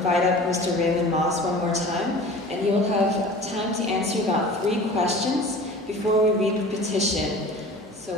invite up Mr. Raymond Moss one more time, and he will have time to answer about 3 questions before we read the petition. So,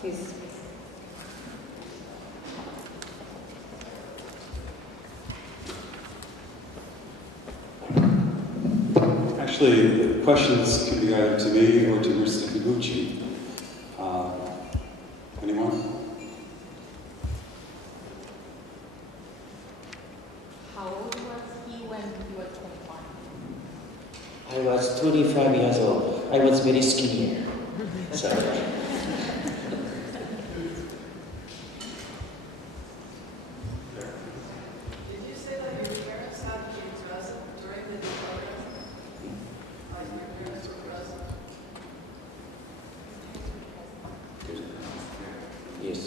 please. Actually, the questions can be either to me or to Mr. Higuchi. Anyone? How old was he when he was 25? I was 25 years old. I was very skinny. Sorry. Did you say that your parents had to be present during the program? Like your parents were present? Yes.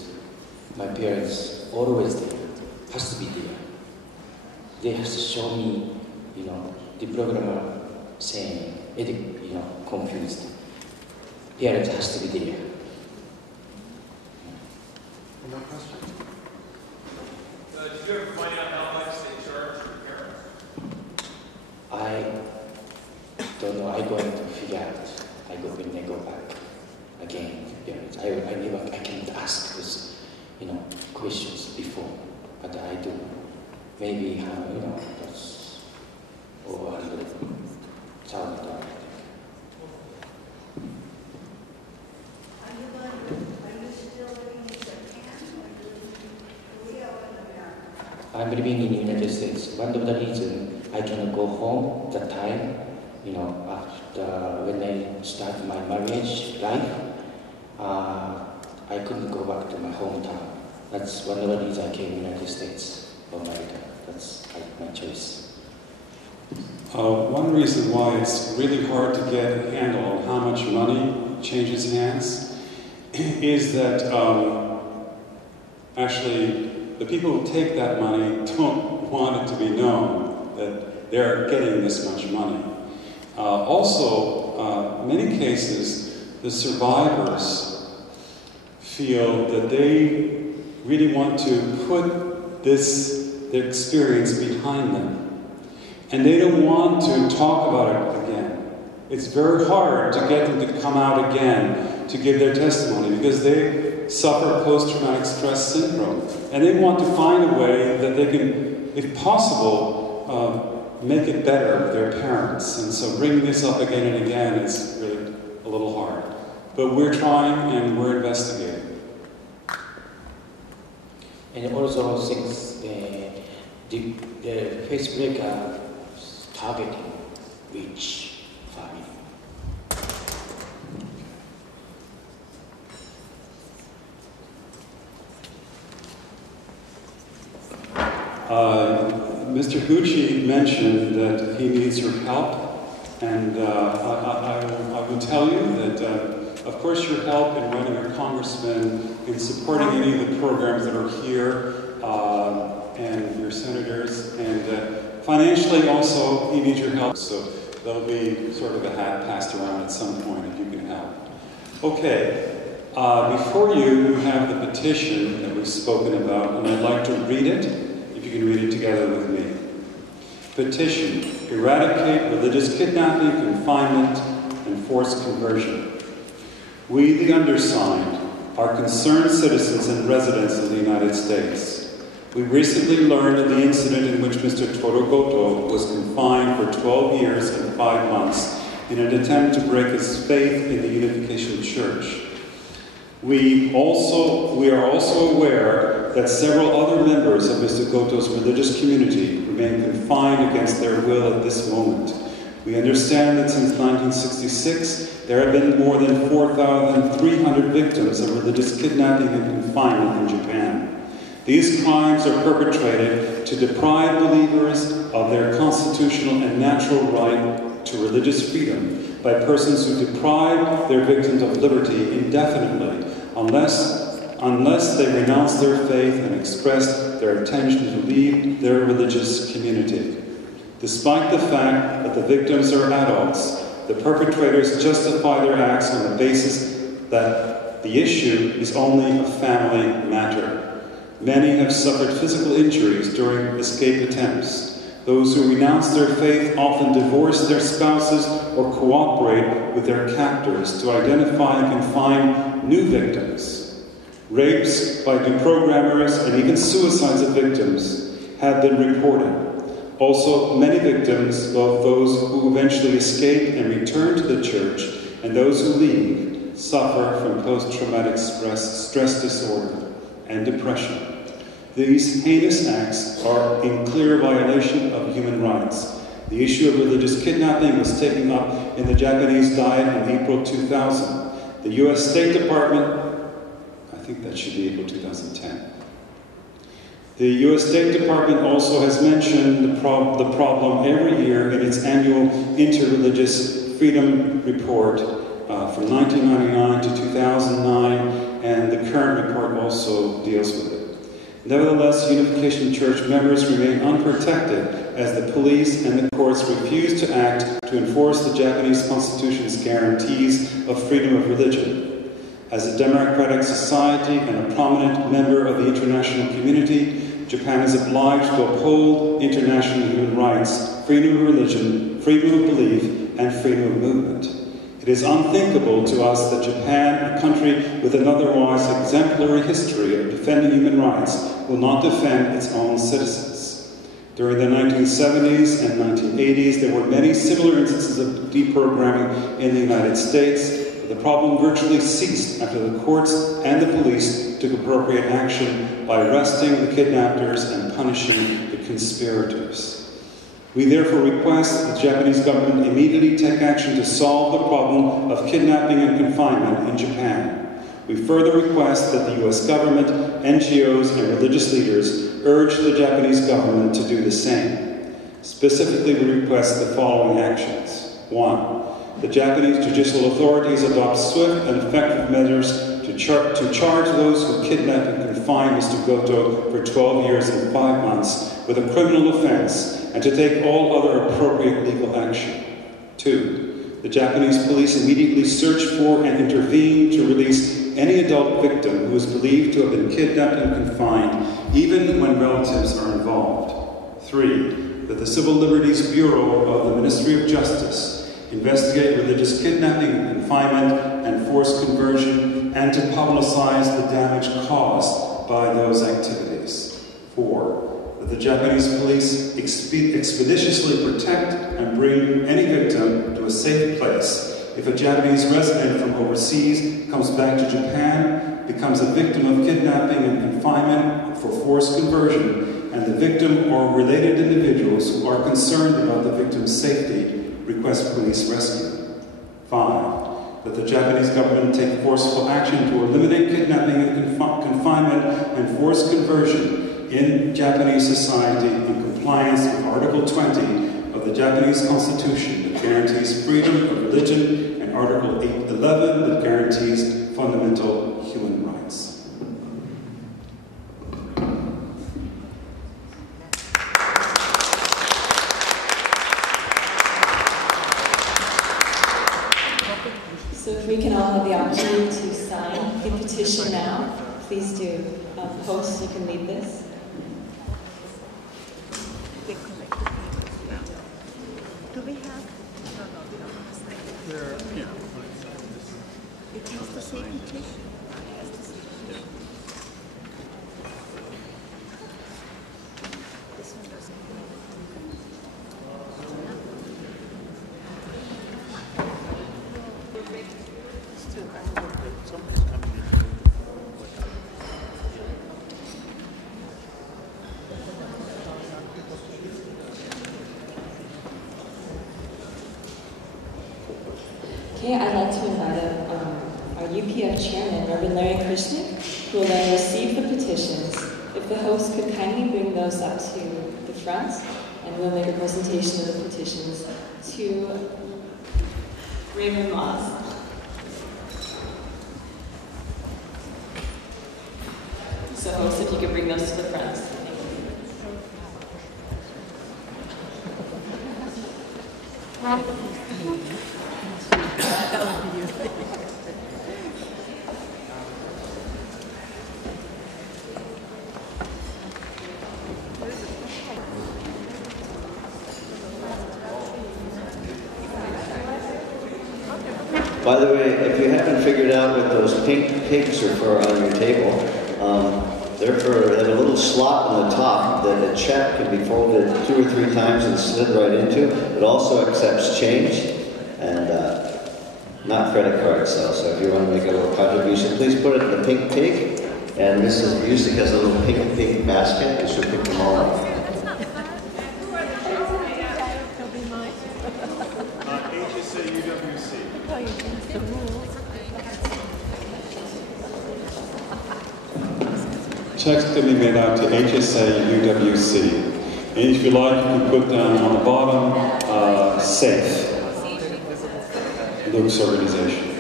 My parents always there. Has to be there. They have to show me, the programmer saying, confused. Parents has to be there. No question. Did you ever find out how much they charge your parents? I don't know. I'm going to figure out. When I go back again to parents. I can't ask this, questions before, but I do. Maybe that's over 100,000 dollars. I'm living in the United States. One of the reasons I cannot go home that time, after when I start my marriage life, I couldn't go back to my hometown. That's one of the reasons I came to the United States for America. That's my choice. One reason why it's really hard to get a handle on how much money changes hands is that actually the people who take that money don't want it to be known that they're getting this much money. Also, many cases, the survivors feel that they really want to put their experience behind them. And they don't want to talk about it again. It's very hard to get them to come out again to give their testimony because they suffer post-traumatic stress syndrome. And they want to find a way that they can, if possible, make it better with their parents. And so bringing this up again and again is really a little hard. But we're trying and we're investigating. And also, since the Facebook targeting which family? Mr. Gucci mentioned that he needs your help, and I will tell you that, of course, your help in running your congressman, in supporting any of the programs that are here, and your senators, and financially also, he needs your help, so there'll be sort of a hat passed around at some point if you can help. Okay, before you have the petition that we've spoken about, and I'd like to read it, if you can read it together with me. Petition, eradicate religious kidnapping, confinement, and forced conversion. We, the undersigned, are concerned citizens and residents of the United States. We recently learned of the incident in which Mr. Torogoto was confined for 12 years and 5 months in an attempt to break his faith in the Unification Church. We are also aware that several other members of Mr. Goto's religious community remain confined against their will at this moment. We understand that since 1966, there have been more than 4,300 victims of religious kidnapping and confinement in Japan. These crimes are perpetrated to deprive believers of their constitutional and natural right to religious freedom by persons who deprive their victims of liberty indefinitely unless they renounce their faith and express their intention to leave their religious community. Despite the fact that the victims are adults, the perpetrators justify their acts on the basis that the issue is only a family matter. Many have suffered physical injuries during escape attempts. Those who renounce their faith often divorce their spouses or cooperate with their captors to identify and confine new victims. Rapes by deprogrammers and even suicides of victims have been reported. Also, many victims, both those who eventually escape and return to the church and those who leave, suffer from post-traumatic stress disorder and depression. These heinous acts are in clear violation of human rights. The issue of religious kidnapping was taken up in the Japanese Diet in April 2000. The U.S. State Department, I think that should be April 2010. The U.S. State Department also has mentioned the problem every year in its annual Interreligious Freedom Report from 1999 to 2009, and the current report also deals with it. Nevertheless, Unification Church members remain unprotected as the police and the courts refuse to act to enforce the Japanese Constitution's guarantees of freedom of religion. As a democratic society and a prominent member of the international community, Japan is obliged to uphold international human rights, freedom of religion, freedom of belief, and freedom of movement. It is unthinkable to us that Japan, a country with an otherwise exemplary history of defending human rights, will not defend its own citizens. During the 1970s and 1980s, there were many similar instances of deprogramming in the United States, but the problem virtually ceased after the courts and the police took appropriate action by arresting the kidnappers and punishing the conspirators. We therefore request that the Japanese government immediately take action to solve the problem of kidnapping and confinement in Japan. We further request that the U.S. government, NGOs, and religious leaders urge the Japanese government to do the same. Specifically, we request the following actions. 1. The Japanese judicial authorities adopt swift and effective measures to charge those who kidnap and confine Mr. Goto for 12 years and 5 months with a criminal offense, and to take all other appropriate legal action. 2. The Japanese police immediately search for and intervene to release any adult victim who is believed to have been kidnapped and confined, even when relatives are involved. 3. That the Civil Liberties Bureau of the Ministry of Justice investigate religious kidnapping and confinement and forced conversion, and to publicize the damage caused by those activities. 4. That the Japanese police expeditiously protect and bring any victim to a safe place. If a Japanese resident from overseas comes back to Japan, becomes a victim of kidnapping and confinement for forced conversion, and the victim or related individuals who are concerned about the victim's safety request police rescue. 5. That the Japanese government take forceful action to eliminate kidnapping and confinement and forced conversion in Japanese society in compliance with Article 20 of the Japanese Constitution that guarantees freedom of religion, and Article 811 that guarantees fundamental human rights. So if we can all have the opportunity to sign the petition now, please do. Host, you can lead this. Do we have? No, we don't have a second. It has to say petition. It has to say petition. This one doesn't. Somebody's coming in. Okay, I'd like to invite our UPF chairman, Reverend Larry Krishnick, who will then receive the petitions. If the host could kindly bring those up to the front, and we'll make a presentation of the petitions to Raymond Moss. So host, if you could bring those to the front. By the way, if you haven't figured out what those pink pigs are for on your table, they have a little slot on the top that a check can be folded 2 or 3 times and slid right into. It also accepts change and not credit cards though. So if you want to make a little contribution, please put it in the pink pig. And Mrs. Music has a little pink pig basket, and she'll pick them all up. HSA UWC. Checks can be made out to HSA UWC. And if you like, you can put down on the bottom, SAFE, Luke's organization.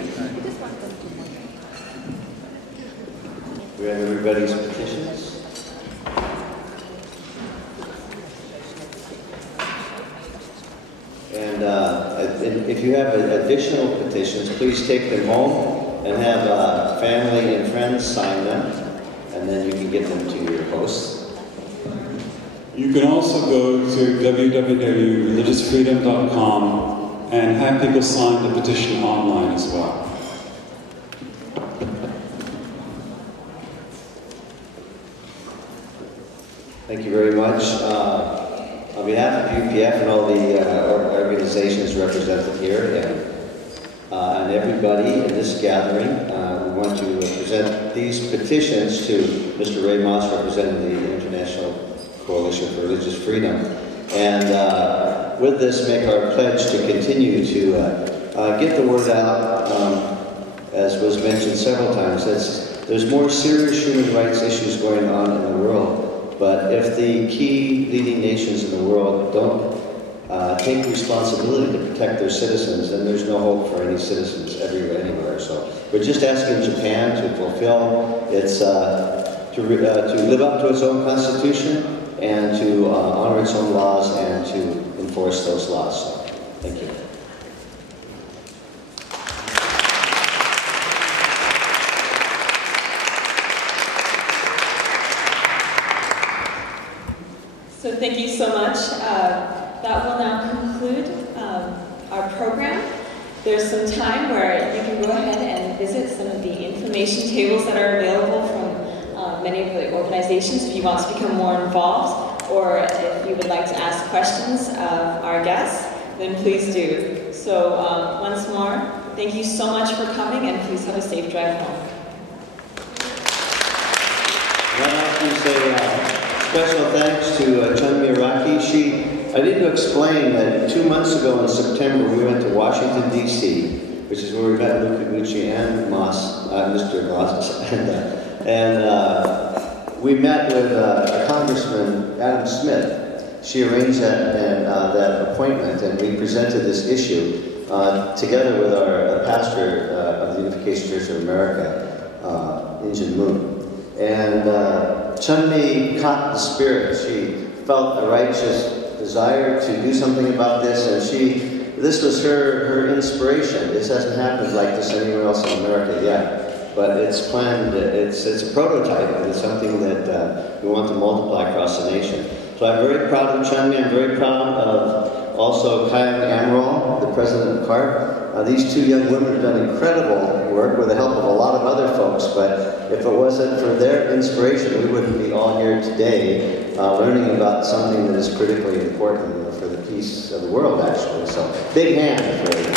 We have everybody's petitions. And if you have additional petitions, please take them home and have family and friends sign them, and then you can get them to your hosts. You can also go to www.religiousfreedom.com and have people sign the petition online as well. Thank you very much. On behalf of UPF and all the organizations represented here and everybody in this gathering, we want to present these petitions to Mr. Ray Moss, representing the International Coalition for Religious Freedom. And with this, make our pledge to continue to get the word out. As was mentioned several times, there's more serious human rights issues going on in the world. But if the key leading nations in the world don't take responsibility to protect their citizens, then there's no hope for any citizens anywhere. So we're just asking Japan to fulfill its, to live up to its own constitution and to honor its own laws and to enforce those laws. So, thank you. So thank you so much. That will now conclude our program. There's some time where you can go ahead and visit some of the information tables that are available from many of the organizations if you want to become more involved, or if you would like to ask questions of our guests, then please do. So once more, thank you so much for coming, and please have a safe drive home. Special thanks to Chun Miraki. I need to explain that 2 months ago in September we went to Washington, D.C., which is where we met Luke Iguchi and Moss, Mr. Moss, and we met with Congressman Adam Smith. She arranged that appointment, and we presented this issue together with our pastor of the Unification Church of America, Injin Moon. And Chun-Mi caught the spirit. She felt a righteous desire to do something about this, and this was her inspiration. This hasn't happened like this anywhere else in America yet, but it's planned. It's a prototype, and it's something that we want to multiply across the nation. So I'm very proud of Chun-Mi. I'm very proud of also Kyung Amaral, the president of Carp. These 2 young women have done incredible work with the help of a lot of other folks, but if it wasn't for their inspiration, we wouldn't be all here today learning about something that is critically important for the peace of the world, actually. So, big hand for them.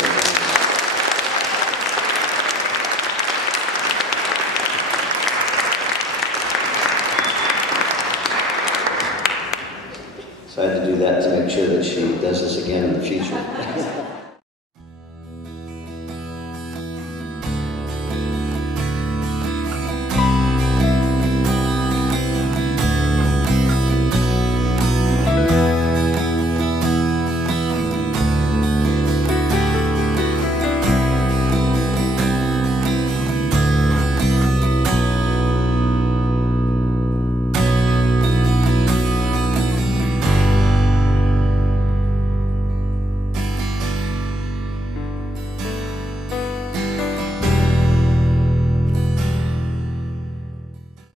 So I had to do that to make sure that she does this again in the future.